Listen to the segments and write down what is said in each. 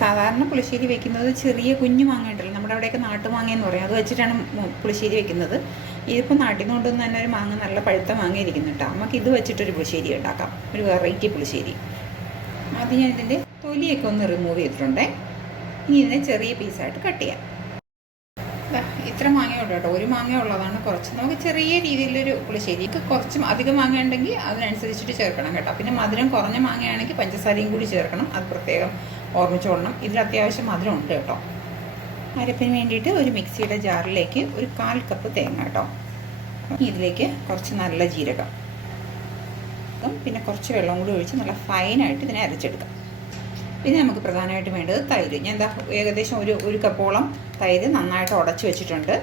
സാധാരണ പുളിശ്ശേരി വെക്കുന്നത് ചെറിയ കുഞ്ഞു മാങ്ങ ഉണ്ടല്ലോ, നമ്മുടെ അവിടെയൊക്കെ നാട്ടുമാങ്ങ എന്ന് പറയും, അത് വെച്ചിട്ടാണ് പുളിശ്ശേരി വെക്കുന്നത്. ഇതിപ്പോൾ നാട്ടിൽ നിന്ന് കൊണ്ടുവന്ന് തന്നെ ഒരു മാങ്ങ നല്ല പഴുത്ത മാങ്ങ ഇരിക്കുന്നുണ്ട്. നമുക്ക് ഇത് വെച്ചിട്ടൊരു പുളിശ്ശേരി ഉണ്ടാക്കാം, ഒരു വെറൈറ്റി പുളിശ്ശേരി. ആദ്യം ഞാൻ ഇതിൻ്റെ തൊലിയൊക്കെ ഒന്ന് റിമൂവ് ചെയ്തിട്ടുണ്ടേ. ഇനി ഇതിനെ ചെറിയ പീസായിട്ട് കട്ട് ചെയ്യാം. ഇത്ര മാങ്ങയുള്ളൂ കേട്ടോ, ഒരു മാങ്ങ ഉള്ളതാണ്. കുറച്ച് നമുക്ക് ചെറിയ രീതിയിലൊരു പുളിശ്ശേരിക്ക് കുറച്ച് അധികം മാങ്ങ ഉണ്ടെങ്കിൽ അതിനനുസരിച്ചിട്ട് ചേർക്കണം കേട്ടോ. പിന്നെ മധുരം കുറഞ്ഞ മാങ്ങയാണെങ്കിൽ പഞ്ചസാരയും കൂടി ചേർക്കണം, അത് പ്രത്യേകം ഓർമ്മിച്ചോളണം. ഇതിൽ അത്യാവശ്യം മധുരം ഉണ്ട് കേട്ടോ. അരപ്പിന് വേണ്ടിയിട്ട് ഒരു മിക്സിയുടെ ജാറിലേക്ക് ഒരു 1/4 കപ്പ് തേങ്ങ കേട്ടോ. ഇതിലേക്ക് കുറച്ച് നല്ല ജീരകം, പിന്നെ കുറച്ച് വെള്ളം കൂടി ഒഴിച്ച് നല്ല ഫൈനായിട്ട് ഇതിനെ അരച്ചെടുക്കാം. പിന്നെ നമുക്ക് പ്രധാനമായിട്ട് വേണ്ടത് തൈര്. ഞാൻ ഏകദേശം ഒരു കപ്പോളം തൈര് നന്നായിട്ട് ഉടച്ച് വെച്ചിട്ടുണ്ട്.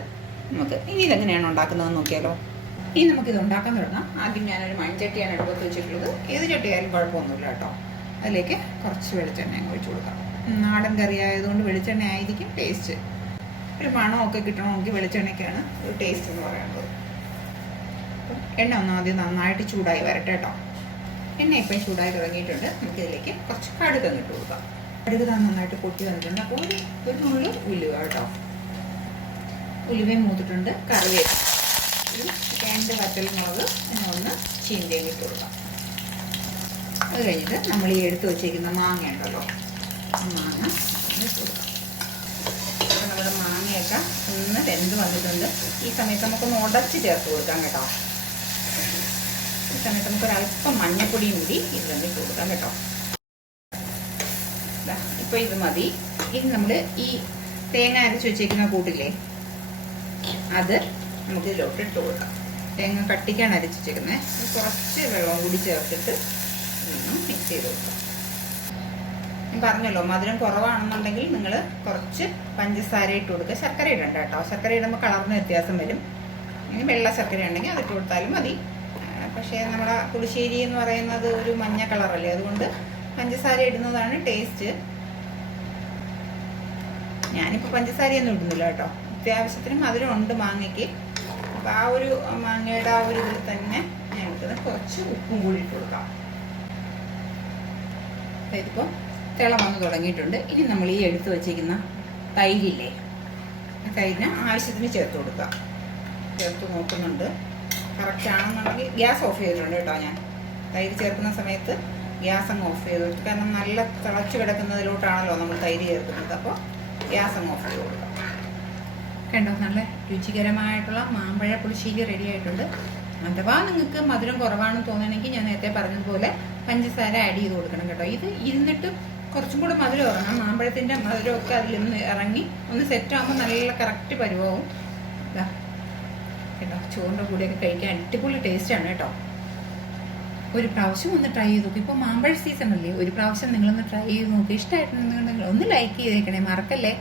ഇനി ഇതെങ്ങനെയാണ് ഉണ്ടാക്കുന്നതെന്ന് നോക്കിയാലോ. ഇനി നമുക്കിത് ഉണ്ടാക്കാൻ തുടങ്ങാം. ആദ്യം ഞാനൊരു മൺചട്ടിയാണ് അടുപ്പത്ത് വെച്ചിട്ടുള്ളത്. ഏത് ചട്ടിയായാലും കുഴപ്പമൊന്നുമില്ല കേട്ടോ. അതിലേക്ക് കുറച്ച് വെളിച്ചെണ്ണ ഒഴിച്ചു കൊടുക്കാം. നാടൻ കറി ആയതുകൊണ്ട് വെളിച്ചെണ്ണ ആയിരിക്കും ടേസ്റ്റ്. ഒരു മണമൊക്കെ കിട്ടണമെങ്കിൽ വെളിച്ചെണ്ണയ്ക്കാണ് ഒരു ടേസ്റ്റ് എന്ന് പറയുന്നത്. എണ്ണ ആദ്യം നന്നായിട്ട് ചൂടായി വരട്ടെ കേട്ടോ. എണ്ണ ഇപ്പം ചൂടായി തുടങ്ങിയിട്ടുണ്ട്. നമുക്കിതിലേക്ക് കുറച്ച് കടുക് ഇട്ട് കൊടുക്കാം. കടുക് നന്നായിട്ട് പൊട്ടി വന്നിട്ടുണ്ട്. അപ്പോൾ ഒരു നുള്ളു ഉലുവ കേട്ടോ. ഉലുവയും മൂത്തിട്ടുണ്ട്. കറിവേപ്പില, ഒരു 2 വറ്റൽമുളക് ഒന്ന് ചീന്തയും ഇട്ട് കൊടുക്കാം. അത് കഴിഞ്ഞിട്ട് നമ്മൾ ഈ എടുത്ത് വെച്ചിരിക്കുന്ന മാങ്ങ ഉണ്ടല്ലോ, മാങ്ങ ഇട്ട് കൊടുക്കാം. അപ്പോൾ നമ്മുടെ മാങ്ങയൊക്കെ ഒന്ന് വെന്ത് വന്നിട്ടുണ്ട്. ഈ സമയത്ത് നമുക്കൊന്ന് ഉടച്ച് ചേർത്ത് കൊടുക്കാം കേട്ടോ. ഈ സമയത്ത് നമുക്കൊരല്പം മഞ്ഞപ്പൊടിയും കൂടി ഇതിലൊന്ന് ഇട്ട് കൊടുക്കാം കേട്ടോ. ഇപ്പോൾ ഇത് മതി. ഇനി നമ്മൾ ഈ തേങ്ങ അരച്ച് വെച്ചേക്കുന്ന കൂട്ടില്ലേ, അത് നമുക്ക് ഇതിലോട്ട് ഇട്ട് കൊടുക്കാം. തേങ്ങ കട്ടിക്കാണ് അരച്ച് വെച്ചേക്കുന്നത്. കുറച്ച് വെള്ളവും കൂടി ചേർത്തിട്ട് മിക്സ് ചെയ്ത് കൊടുക്കാം. ഞാൻ പറഞ്ഞല്ലോ, മധുരം കുറവാണെന്നുണ്ടെങ്കിൽ നിങ്ങൾ കുറച്ച് പഞ്ചസാര ഇട്ട് കൊടുക്കുക. ശർക്കര ഇടണ്ട കേട്ടോ. ശർക്കര ഇടുമ്പോൾ കളറിന് വ്യത്യാസം വരും. ഇനി വെള്ള ശർക്കര ഉണ്ടെങ്കിൽ അതിട്ട് കൊടുത്താലും മതി. പക്ഷേ നമ്മുടെ പുളിശ്ശേരി എന്ന് പറയുന്നത് ഒരു മഞ്ഞ കളറല്ലേ, അതുകൊണ്ട് പഞ്ചസാര ഇടുന്നതാണ് ടേസ്റ്റ്. ഞാനിപ്പോൾ പഞ്ചസാരയൊന്നും ഇടുന്നില്ല കേട്ടോ. അത്യാവശ്യത്തിന് മധുരം ഉണ്ട് മാങ്ങയ്ക്ക്. അപ്പോൾ ആ ഒരു മാങ്ങയുടെ ആ ഒരു ഇതിൽ തന്നെ ഞാൻ ഇട്ടത് കുറച്ച് ഉപ്പും കൂടി ഇട്ട് കൊടുക്കാം. ഇതിപ്പോൾ തിള വന്ന് തുടങ്ങിയിട്ടുണ്ട്. ഇനി നമ്മൾ ഈ എടുത്ത് വച്ചിരിക്കുന്ന തൈരില്ലേ, ആ തൈരിന് ആവശ്യത്തിന് ചേർത്ത് കൊടുക്കാം. ചേർത്ത് നോക്കുന്നുണ്ട്. കറക്റ്റ് ആണെന്നുണ്ടെങ്കിൽ ഗ്യാസ് ഓഫ് ചെയ്തിട്ടുണ്ട് കേട്ടോ. ഞാൻ തൈര് ചേർക്കുന്ന സമയത്ത് ഗ്യാസ് അങ്ങ് ഓഫ് ചെയ്ത് കൊടുത്തു. കാരണം നല്ല തിളച്ച് കിടക്കുന്നതിലോട്ടാണല്ലോ നമ്മൾ തൈര് ചേർക്കുന്നത്. അപ്പോൾ ഗ്യാസ് അങ്ങ് ഓഫ് ചെയ്ത് കൊടുക്കാം. കണ്ടോ, നല്ല രുചികരമായിട്ടുള്ള മാമ്പഴ പുളിശ്ശേരി റെഡി ആയിട്ടുണ്ട്. അഥവാ നിങ്ങൾക്ക് മധുരം കുറവാണെന്ന് തോന്നണമെങ്കിൽ ഞാൻ നേരത്തെ പറഞ്ഞതുപോലെ പഞ്ചസാര ആഡ് ചെയ്ത് കൊടുക്കണം കേട്ടോ. ഇത് ഇരുന്നിട്ട് കുറച്ചും കൂടെ മധുരം ഇറങ്ങാം. മാമ്പഴത്തിൻ്റെ മധുരമൊക്കെ അതിൽ നിന്ന് ഇറങ്ങി ഒന്ന് സെറ്റാകുമ്പോൾ നല്ല കറക്റ്റ് പരുവാവും. കേട്ടോ, ചോറിൻ്റെ കൂടെയൊക്കെ കഴിക്കാൻ അടിപൊളി ടേസ്റ്റാണ് കേട്ടോ. ഒരു പ്രാവശ്യം ഒന്ന് ട്രൈ ചെയ്ത് നോക്കി. ഇപ്പോൾ മാമ്പഴ സീസൺ അല്ലേ, ഒരു പ്രാവശ്യം നിങ്ങളൊന്ന് ട്രൈ ചെയ്ത് നോക്കി. ഇഷ്ടമായിട്ടുണ്ടെങ്കിൽ ഒന്ന് ലൈക്ക് ചെയ്തേക്കണേ, മറക്കല്ലേ.